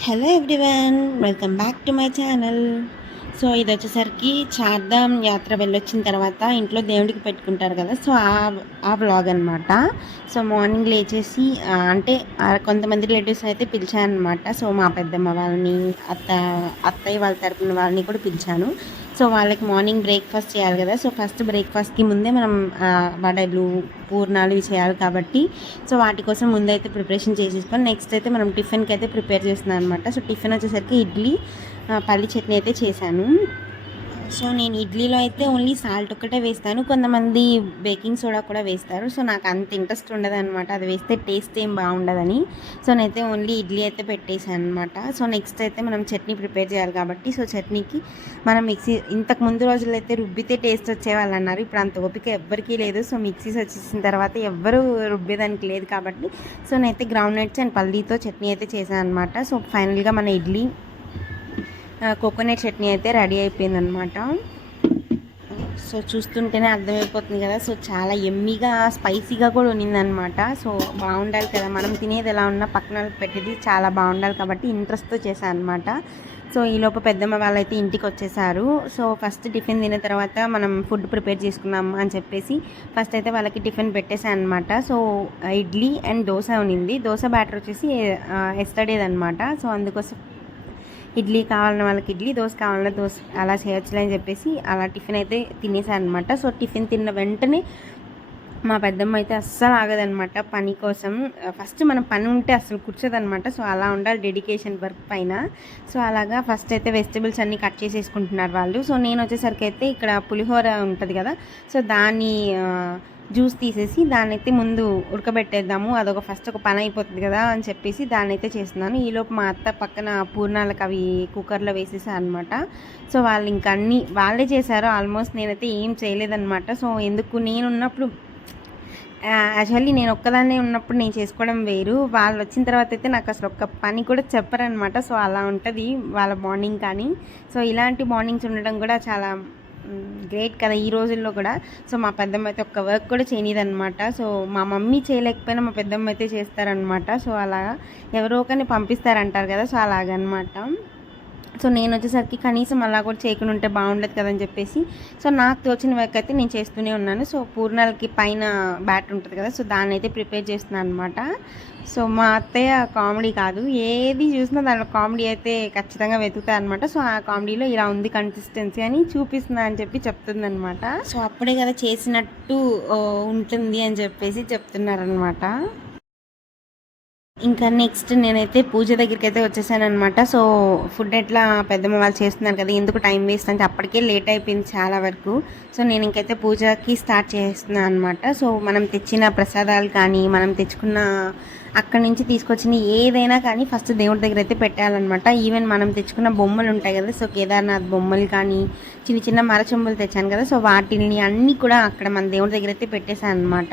Hello everyone welcome back to my channel so ఇది వచ్చేసరికి చార్ధామ్ యాత్ర వెళ్ళొచ్చిన తర్వాత ఇంట్లో దేవుడికి పెట్టుకుంటారు కదా సో ఆ ఆ వ్లాగ్ అనమాట సో మార్నింగ్ లేచేసి అంటే ఆ, కొంతమంది రిలేటివ్స్ అయితే పిలిచాను అనమాట సో మా పెద్దమ్మ వాళ్ళని అత్త అత్తయ్య వాళ్ళ తరపున వాళ్ళని కూడా పిలిచాను. సో వాళ్ళకి మార్నింగ్ బ్రేక్ఫాస్ట్ చేయాలి కదా. సో ఫస్ట్ బ్రేక్ఫాస్ట్కి ముందే మనం వడలు పూర్ణాలు ఇవి చేయాలి కాబట్టి. సో వాటి కోసం ముందైతే ప్రిపరేషన్ చేసేసుకొని నెక్స్ట్ అయితే మనం టిఫిన్కి అయితే ప్రిపేర్ చేస్తున్నాం అనమాట సో టిఫిన్ వచ్చేసరికి ఇడ్లీ పల్లి చట్నీ అయితే చేశాను. సో నేను ఇడ్లీలో అయితే ఓన్లీ సాల్ట్ ఒక్కటే వేస్తాను. కొంతమంది బేకింగ్ సోడా కూడా వేస్తారు. సో నాకు అంత ఇంట్రెస్ట్ ఉండదు అనమాట అది వేస్తే టేస్ట్ ఏం బాగుండదని. సో నేనైతే ఓన్లీ ఇడ్లీ అయితే పెట్టేశాను అనమాట సో నెక్స్ట్ అయితే మనం చట్నీ ప్రిపేర్ చేయాలి కాబట్టి సో చట్నీకి మనం మిక్సీ ఇంతకు ముందు రోజుల్లో అయితే రుబ్బితే టేస్ట్ వచ్చేవాళ్ళు అన్నారు. ఇప్పుడు అంత ఓపిక ఎవ్వరికీ లేదు. సో మిక్సీస్ వచ్చేసిన తర్వాత ఎవ్వరు రుబ్బేదానికి లేదు కాబట్టి సో నేనైతే గ్రౌండ్ నట్స్ అండ్ పల్లీతో చట్నీ అయితే చేశాను అనమాట సో ఫైనల్గా మన ఇడ్లీ కోకోనట్ చట్నీ అయితే రెడీ అయిపోయిందనమాట సో చూస్తుంటేనే అర్థమైపోతుంది కదా. సో చాలా ఎమ్మిగా స్పైసీగా కూడా ఉన్నిందనమాట సో బాగుండాలి కదా. మనం తినేది ఎలా ఉన్నా పక్కన వాళ్ళకి పెట్టేది చాలా బాగుండాలి కాబట్టి ఇంట్రెస్ట్తో చేశాను అనమాట సో ఈలోపు పెద్దమ్మ వాళ్ళైతే ఇంటికి వచ్చేసారు. సో ఫస్ట్ టిఫిన్ తిన్న తర్వాత మనం ఫుడ్ ప్రిపేర్ చేసుకున్నాం అని చెప్పేసి ఫస్ట్ అయితే వాళ్ళకి టిఫిన్ పెట్టేశానమాట అనమాట సో ఇడ్లీ అండ్ దోశ ఉన్నింది. దోశ బ్యాటర్ వచ్చేసి ఎస్టర్డేది అనమాట సో అందుకోసం ఇడ్లీ కావాలన్న వాళ్ళకి ఇడ్లీ దోశ కావాలన్న దోశ అలా చేయొచ్చులే అని చెప్పేసి అలా టిఫిన్ అయితే తినేసాను అనమాట సో టిఫిన్ తిన్న వెంటనే మా పెద్దమ్మ అయితే అస్సలు ఆగదనమాట పని కోసం. ఫస్ట్ మనం పని ఉంటే అసలు కూర్చోదనమాట సో అలా ఉండాలి డెడికేషన్ వర్క్ పైన. సో అలాగా ఫస్ట్ అయితే వెజిటబుల్స్ అన్నీ కట్ చేసేసుకుంటున్నారు వాళ్ళు. సో నేను వచ్చేసరికి అయితే ఇక్కడ పులిహోర ఉంటుంది కదా సో దాన్ని జ్యూస్ తీసేసి దాన్నైతే ముందు ఉడకబెట్టేద్దాము. అదొక ఫస్ట్ ఒక పని అయిపోతుంది కదా అని చెప్పేసి దాన్ని అయితే చేస్తున్నాను ఈలోపు మా అత్త పక్కన పూర్ణాలకు అవి కుక్కర్లో వేసేసాను అనమాట సో వాళ్ళు ఇంకా అన్నీ వాళ్ళే చేశారు. ఆల్మోస్ట్ నేనైతే ఏం చేయలేదన్నమాట. సో ఎందుకు నేను ఉన్నప్పుడు యాక్చువల్లీ నేను ఒక్కదాన్నే ఉన్నప్పుడు నేను చేసుకోవడం వేరు. వాళ్ళు వచ్చిన తర్వాత అయితే నాకు అసలు ఒక్క పని కూడా చెప్పరనమాట సో అలా ఉంటుంది వాళ్ళ బాండింగ్ కానీ. సో ఇలాంటి మార్నింగ్స్ ఉండడం కూడా చాలా గ్రేట్ కదా ఈ రోజుల్లో కూడా. సో మా పెద్దమ్మ అయితే ఒక్క వర్క్ కూడా చేయనిదనమాట సో మా మమ్మీ చేయలేకపోయినా మా పెద్దమ్మ అయితే చేస్తారనమాట సో అలా ఎవరో ఒకరిని పంపిస్తారంటారు కదా. సో అలాగనమాట సో నేను వచ్చేసరికి కనీసం అలా కూడా చేయకుండా ఉంటే బాగుండదు కదని చెప్పేసి. సో నాకు తోచిన వర్క్ అయితే నేను చేస్తూనే ఉన్నాను. సో పూర్ణాలకి పైన బ్యాట్ ఉంటుంది కదా సో దాన్ని అయితే ప్రిపేర్ చేస్తున్నాను అనమాట సో మా అత్తయ్య కామెడీ కాదు. ఏది చూసినా దాంట్లో కామెడీ అయితే ఖచ్చితంగా వెతుకుతాయి అనమాట సో ఆ కామెడీలో ఇలా ఉంది కన్సిస్టెన్సీ అని చూపిస్తున్నా అని చెప్పి చెప్తుంది అనమాట సో అప్పుడే కదా చేసినట్టు ఉంటుంది అని చెప్పేసి చెప్తున్నారనమాట ఇంకా నెక్స్ట్ నేనైతే పూజ దగ్గరికి అయితే వచ్చేసాను అనమాట సో ఫుడ్ ఎట్లా పెద్దమ్మ వాళ్ళు చేస్తున్నారు కదా ఎందుకు టైం వేస్ట్ అంటే అప్పటికే లేట్ అయిపోయింది చాలా వరకు. సో నేను ఇంకైతే పూజకి స్టార్ట్ చేస్తున్నాను అనమాట సో మనం తెచ్చిన ప్రసాదాలు కానీ మనం తెచ్చుకున్న అక్కడి నుంచి తీసుకొచ్చిన ఏదైనా కానీ ఫస్ట్ దేవుడి దగ్గర అయితే పెట్టాలన్నమాట. ఈవెన్ మనం తెచ్చుకున్న బొమ్మలు ఉంటాయి కదా సో కేదార్నాథ్ బొమ్మలు కానీ చిన్న చిన్న మరచెంబులు తెచ్చాను కదా సో వాటిని అన్నీ కూడా అక్కడ మన దేవుడి దగ్గర అయితే పెట్టేశాను అనమాట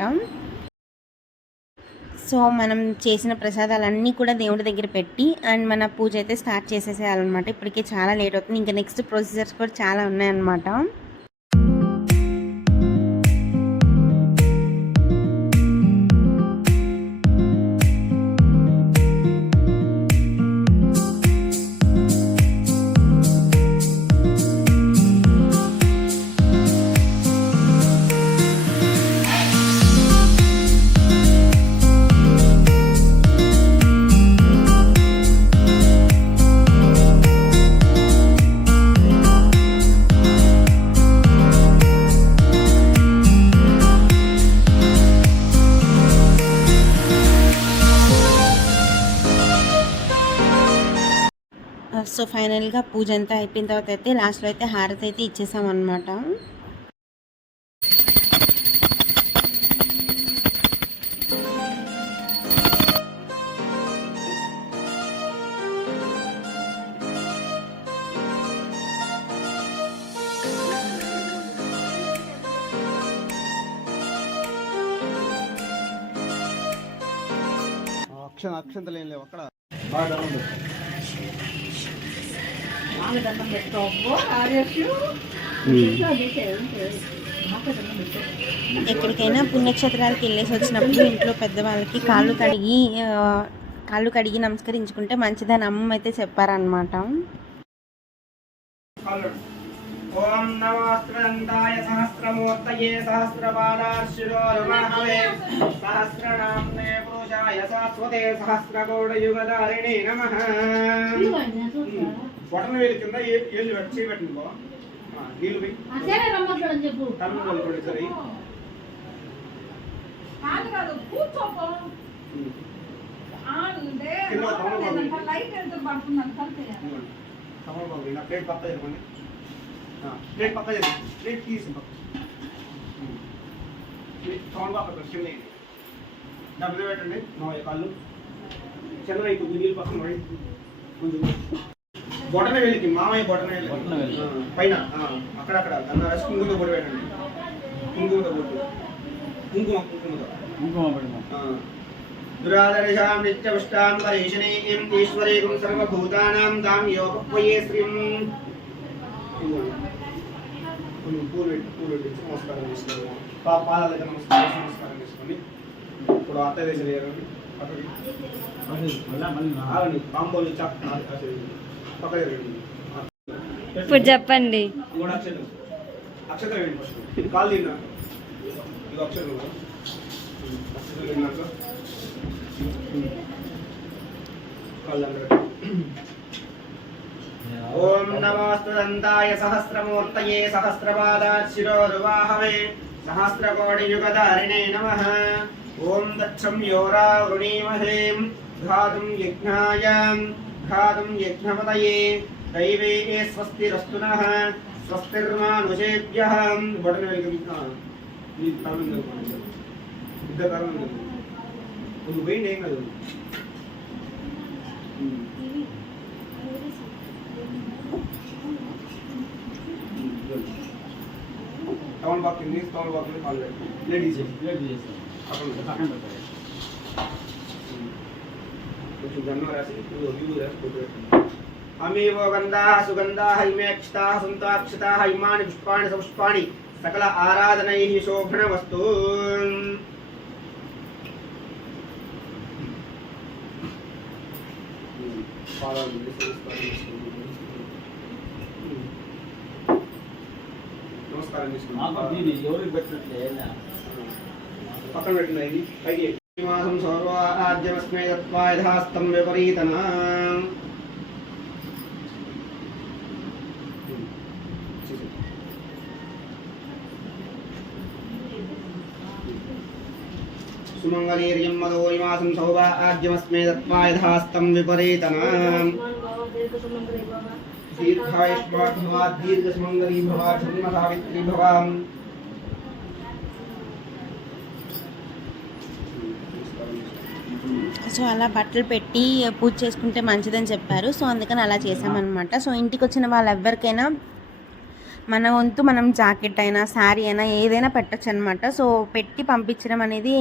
సో మనం చేసిన ప్రసాదాలన్నీ కూడా దేవుడి దగ్గర పెట్టి అండ్ మన పూజ అయితే స్టార్ట్ చేసేసేయాలన్నమాట. ఇప్పటికే చాలా లేట్ అవుతుంది. ఇంకా నెక్స్ట్ ప్రొసీజర్స్ కూడా చాలా ఉన్నాయన్నమాట. సో ఫైనల్గా పూజ అంతా అయిపోయిన తర్వాత అయితే లాస్ట్లో అయితే హారతి అయితే ఇచ్చేసాం అనమాట అక్ష అక్కడ ఎక్కడికైనా పుణ్యక్షేత్రాలకు వెళ్ళేసి వచ్చినప్పుడు ఇంట్లో పెద్దవాళ్ళకి కాళ్ళు కడిగి కాళ్ళు కడిగి నమస్కరించుకుంటే మంచిదని అమ్మ అయితే చెప్పారనమాట ఓం నమస్కృతాయ సహస్రమూర్తయే సహస్రపాదాశిరోరుమహవే సహస్రనామ్నే పురుషాయ శాశ్వతే సహస్రకోడయుగధారిణి నమః. బొటన వేలు కింద ఏళ్ళు పెట్టి చేయబెట్టండి బా నీళ్ళు పోయి. సరే నా ప్లేట్ పక్క ప్లేట్ పక్క ప్లేట్ తీసి పక్క. పక్క కింద వేయండి. డబ్బులు పెట్టండి. మా కాళ్ళు. చంద్ర కొంచెం నీళ్ళు పక్కన కొంచెం బొటన వేలికి మామయ్య బొటన వేలికి బొటన వేలికి. ఆ, పైన అక్కడక్కడ దాన్ని రసి కుంకుమతో పొడి పెట్టండి. కుంకుమతో పొడి. కుంకుమ కుంకుమతో. కుంకుమ. దురాదర్శాం నిత్యపుష్టాం పరేషణీయం ఈశ్వరీం సర్వభూతానాం తాం యోగపయే శ్రీం. కొన్ని పూలు పెట్టి పూలు పెట్టి నమస్కారం చేసుకోండి పా పాదాల దగ్గర నమస్కారం నమస్కారం చేసుకోండి. ఇప్పుడు అత్త చాప్ పక్క జరగండి ఇప్పుడు చెప్పండి. మూడు అక్షరం అక్షరం వేయండి ఫస్ట్ ఇది కాలు తిన్నా ఓం నమోస్తుదంతాయ సహస్రమూర్తయే సహస్రపాదాశిరోరువాహవే సహస్రకోటియుగధారిణే నమః. ఓం దక్షం యోరావృణీమహే ఘాతుం యజ్ఞాయ ఘాతుం యజ్ఞపతయే దైవే స్వస్తిరస్తు నః స్వస్తిర్మానుషేభ్యः బొటన వెలిగి ఈ తరం ఇద్దరు తరం నువ్వు పోయింది ఏం కాదు టౌన్ బాక్ కింద టౌన్ బాక్ కింద కాల్ లేడీస్ ప్లేట్ చేస్తాం అక్కడ పక్కన పెట్టాలి కొంచెం జన్మ రాసి వ్యూ రాసి ఫోటో అమీవో గంధాः సుగంధాः ఇమే అక్షితాः సంతాక్షితాः ఇమాని పుష్పాణి సపుష్పాణి సకల ఆరాధనైः శోభన వస్తు నమస్కారం పక్కన పెట్టిన ఇది. పైకి मासं सर्वाज्यमस्मै दत्त्वा यथास्तं विपरीतना सुमङ्गलीर्यं मदोरिमासं सौभा आज्यमस्मै दत्त्वा यथास्तं विपरीतना दीर्घायुष्मात् भवा दीर्घसुमङ्गली भवा जन्मसावित्री भवाम् సో అలా బట్టలు పెట్టి పూజ చేసుకుంటే మంచిదని చెప్పారు. సో అందుకని అలా చేసామన్నమాట సో ఇంటికి వచ్చిన వాళ్ళు ఎవరికైనా మన వంతు మనం జాకెట్ అయినా శారీ అయినా ఏదైనా పెట్టచ్చు అనమాట సో పెట్టి పంపించడం అనేది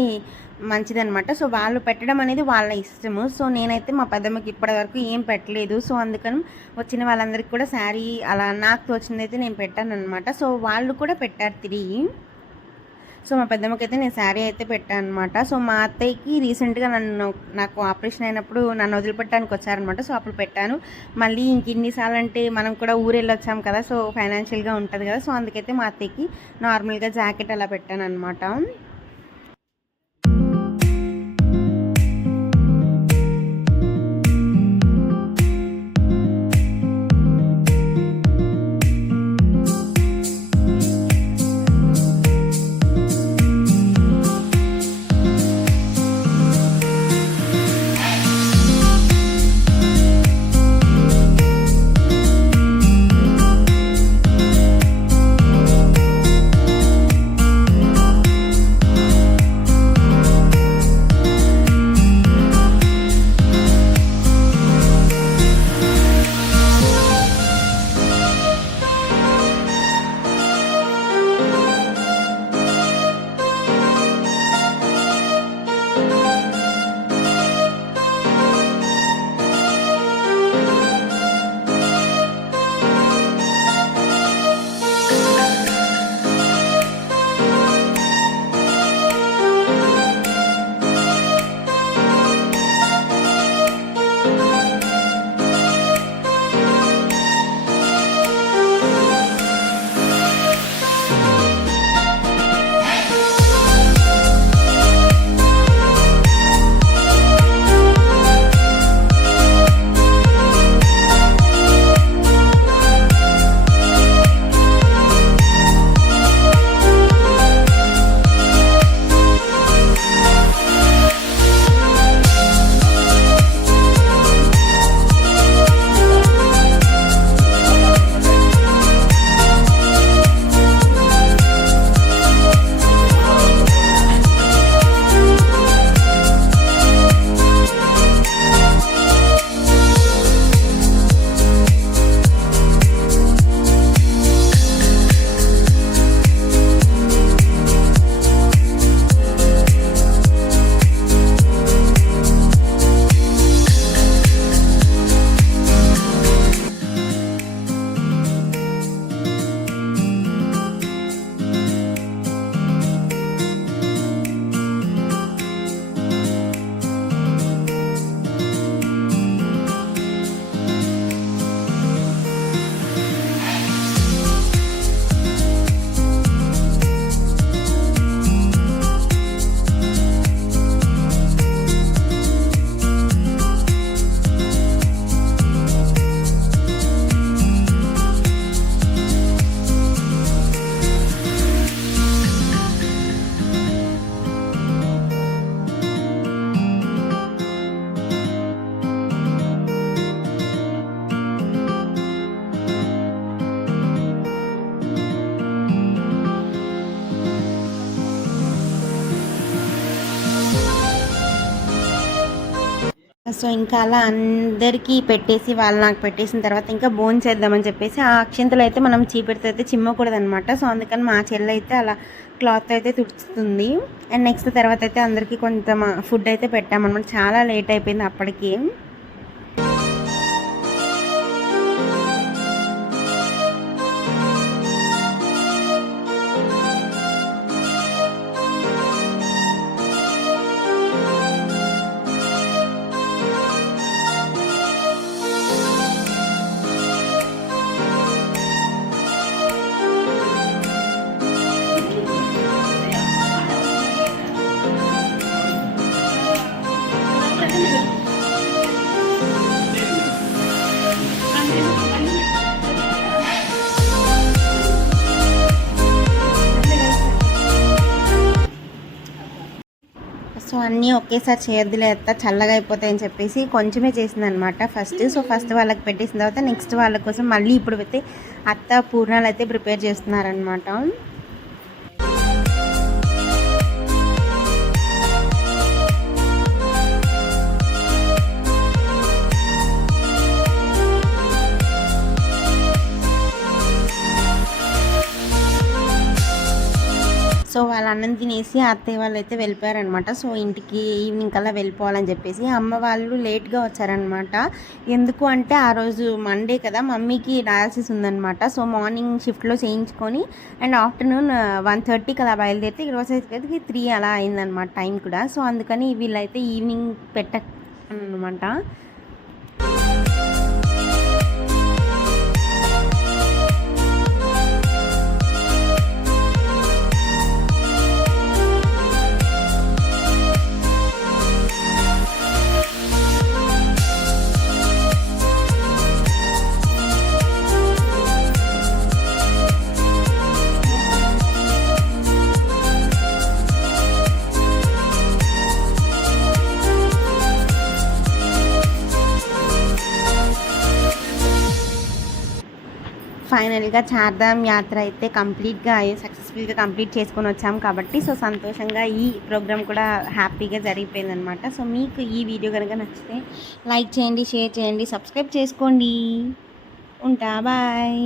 మంచిదనమాట సో వాళ్ళు పెట్టడం అనేది వాళ్ళ ఇష్టము. సో నేనైతే మా పెద్దమ్మకి ఇప్పటివరకు ఏం పెట్టలేదు. సో అందుకని వచ్చిన వాళ్ళందరికీ కూడా శారీ అలా నాకు తోచింది అయితే నేను పెట్టాను అనమాట సో వాళ్ళు కూడా పెట్టారు తిరిగి. సో మా పెద్దమ్మకి అయితే నేను శారీ అయితే పెట్టాను అనమాట సో మా అత్తయ్యకి రీసెంట్గా నన్ను నాకు ఆపరేషన్ అయినప్పుడు నన్ను వదిలిపెట్టడానికి వచ్చారనమాట సో అప్పుడు పెట్టాను. మళ్ళీ ఇంక ఇన్నిసార్లు అంటే మనం కూడా ఊరు వెళ్ళొచ్చాం కదా సో ఫైనాన్షియల్గా ఉంటుంది కదా సో అందుకైతే మా అత్తయ్యకి నార్మల్గా జాకెట్ అలా పెట్టాను అనమాట సో ఇంకా అలా అందరికీ పెట్టేసి వాళ్ళు నాకు పెట్టేసిన తర్వాత ఇంకా బోన్ చేద్దామని చెప్పేసి ఆ అక్షంతలు అయితే మనం చీపెడితో అయితే చిమ్మకూడదు అనమాట సో అందుకని మా చెల్లె అయితే అలా క్లాత్ అయితే తుడుచుతుంది. అండ్ నెక్స్ట్ తర్వాత అయితే అందరికీ కొంత ఫుడ్ అయితే పెట్టామన్నమాట. చాలా లేట్ అయిపోయింది అప్పటికి. అన్నీ ఒకేసారి చేయొద్దులే అత్త చల్లగా అయిపోతాయని చెప్పేసి కొంచెమే చేసింది అనమాట ఫస్ట్. సో ఫస్ట్ వాళ్ళకి పెట్టేసిన తర్వాత నెక్స్ట్ వాళ్ళ కోసం మళ్ళీ ఇప్పుడు అయితే అత్త పూర్ణాలు అయితే ప్రిపేర్ చేస్తున్నారనమాట. వాళ్ళ అన్నం తినేసి అత్తయ్య వాళ్ళు అయితే వెళ్ళిపోయారనమాట సో ఇంటికి ఈవినింగ్ కల్లా వెళ్ళిపోవాలని చెప్పేసి అమ్మ వాళ్ళు లేట్గా వచ్చారనమాట ఎందుకు అంటే ఆ రోజు మండే కదా మమ్మీకి డయాలసిస్ ఉందనమాట సో మార్నింగ్ షిఫ్ట్లో చేయించుకొని అండ్ ఆఫ్టర్నూన్ వన్ థర్టీకి అలా బయలుదేరితే ఇక్కడ వచ్చేసరికి త్రీ అలా అయిందనమాట టైం కూడా. సో అందుకని వీళ్ళైతే ఈవినింగ్ పెట్ట అనమాట ఫైనల్గా చార్ధామ్ యాత్ర అయితే కంప్లీట్గా సక్సెస్ఫుల్గా కంప్లీట్ చేసుకొని వచ్చాం కాబట్టి సో సంతోషంగా ఈ ప్రోగ్రామ్ కూడా హ్యాపీగా జరిగిపోయిందనమాట సో మీకు ఈ వీడియో కనుక నచ్చితే లైక్ చేయండి షేర్ చేయండి సబ్స్క్రైబ్ చేసుకోండి. ఉంటా బాయ్.